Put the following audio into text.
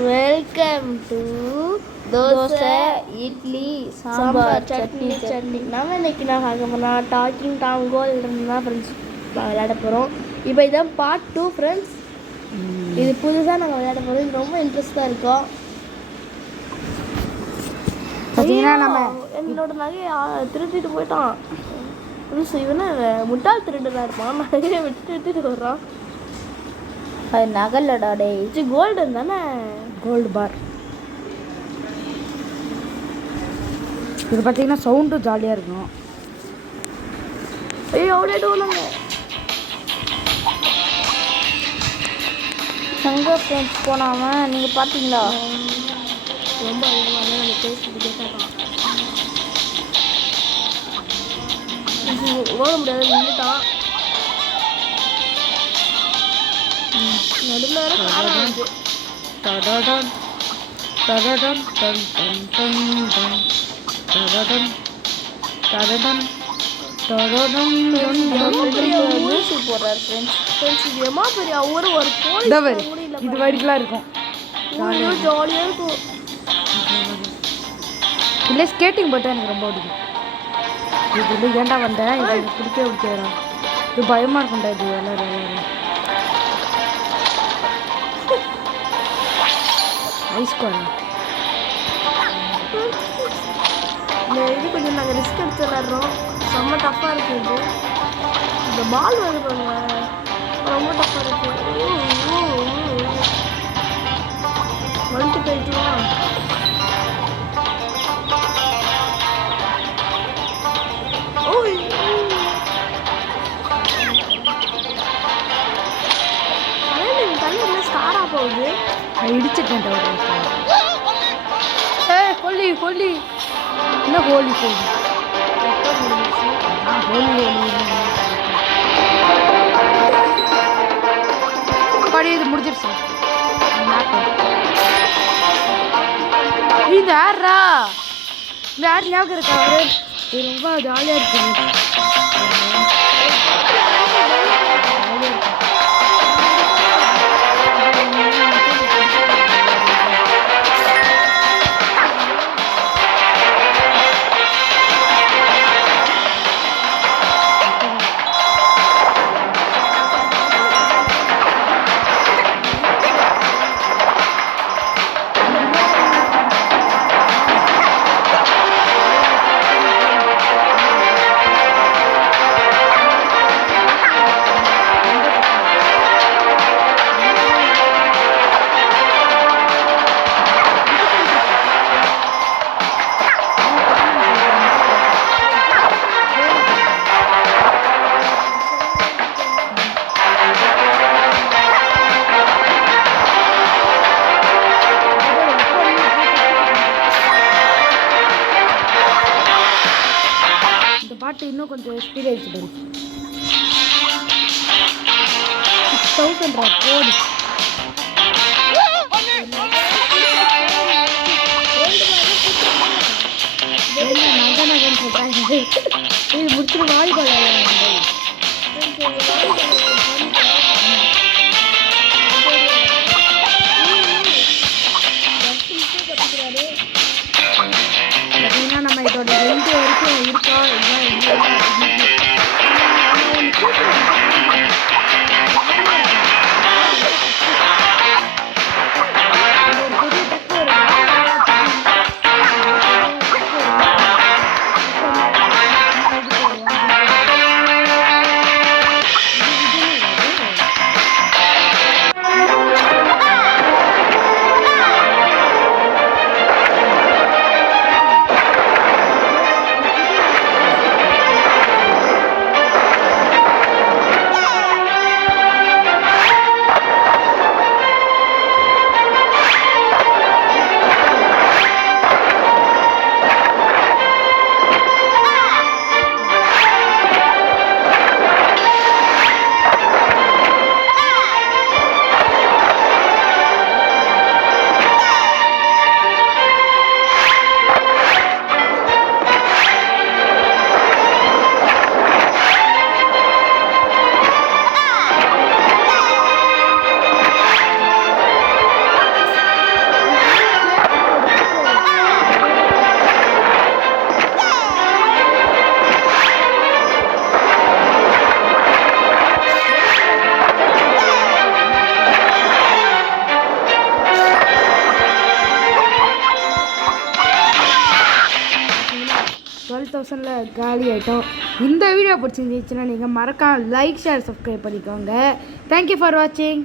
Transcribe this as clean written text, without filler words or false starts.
Welcome to dosa idli sambar chutney நம்ம இன்னைக்கு நான் பார்க்க போனால் டாக்கிங் டாம் கோல் தான் ஃப்ரெண்ட்ஸ் விளையாட போகிறோம். இப்போ இதான் பார்ட் 2 ஃப்ரெண்ட்ஸ். இது புதுசாக நாங்கள் விளையாட போகிறோம். இது ரொம்ப இன்ட்ரெஸ்டாக இருக்கும். பார்த்தீங்கன்னா நம்ம என்னோட நகையை திருட்டிட்டு போயிட்டான் ஃப்ரெண்ட்ஸ். இவனா முட்டாள் திருடுதான் இருப்பான். நகையை விட்டுட்டு வர்றான். அது நகலடா டே, இது கோல்டன் தானே, கோல்டு பார். இது பார்த்தீங்கன்னா சவுண்டும் ஜாலியாக இருக்கும். ஐயோ அவ்வளோ டோலுங்க எங்கே ஃப்ரெண்ட்ஸ் போனாமல் நீங்கள் பார்த்தீங்களா? ரொம்ப அதிகமாக நம்ம பேசிட்டு கேட்டான். ஓட முடியாது, நின்றுட்டான். இது வரைக்கும் இருக்கும், ஜாலியாக இருக்கும். இல்லை ஸ்கேட்டிங் போட்டால் எனக்கு ரொம்ப பிடிக்கும். இது ஏன்டா வந்தேன், இது எனக்கு பிடிக்காதா, இது பயமாக இருக்கும்டா. இது விளையாட ஐஸ்கோன் இது கொஞ்சம் நாங்கள் ரிஸ்க் எடுத்து விளாட்றோம். ரொம்ப டஃப்பாக இருக்குது. இந்த பால் வருவாங்க, ரொம்ப டஃப்பாக இருக்குது. வந்துட்டு போயிட்டுலாம் தண்ணி ஸ்டாராக போகுது. இடிச்சுட்டேன். ஹோலி ஹோலி என்ன ஹோலி ஹோலி ஹோலி ஹோலி இது முடிஞ்சிருச்சு. இந்த யாரா, இந்த யார் ஞாபகம் இருக்கா? இது ரொம்ப ஜாலியாக இருக்குது. இன்னும் கொஞ்சம் எக்ஸ்பீரியன்ஸ் வரும். 6000 போடு. நகன் சொல்றாங்க. இது முடிச்சுட்டு வாலிபால் நம்ம இதோட 2 வரைக்கும் இருக்கா 1000 காலி ஆகிட்டோம். இந்த வீடியோ பிடிச்சிருந்துச்சுன்னா நீங்கள் மறக்காம லைக் ஷேர் சப்ஸ்கிரைப் பண்ணிக்கோங்க. தேங்க்யூ ஃபார் வாட்சிங்.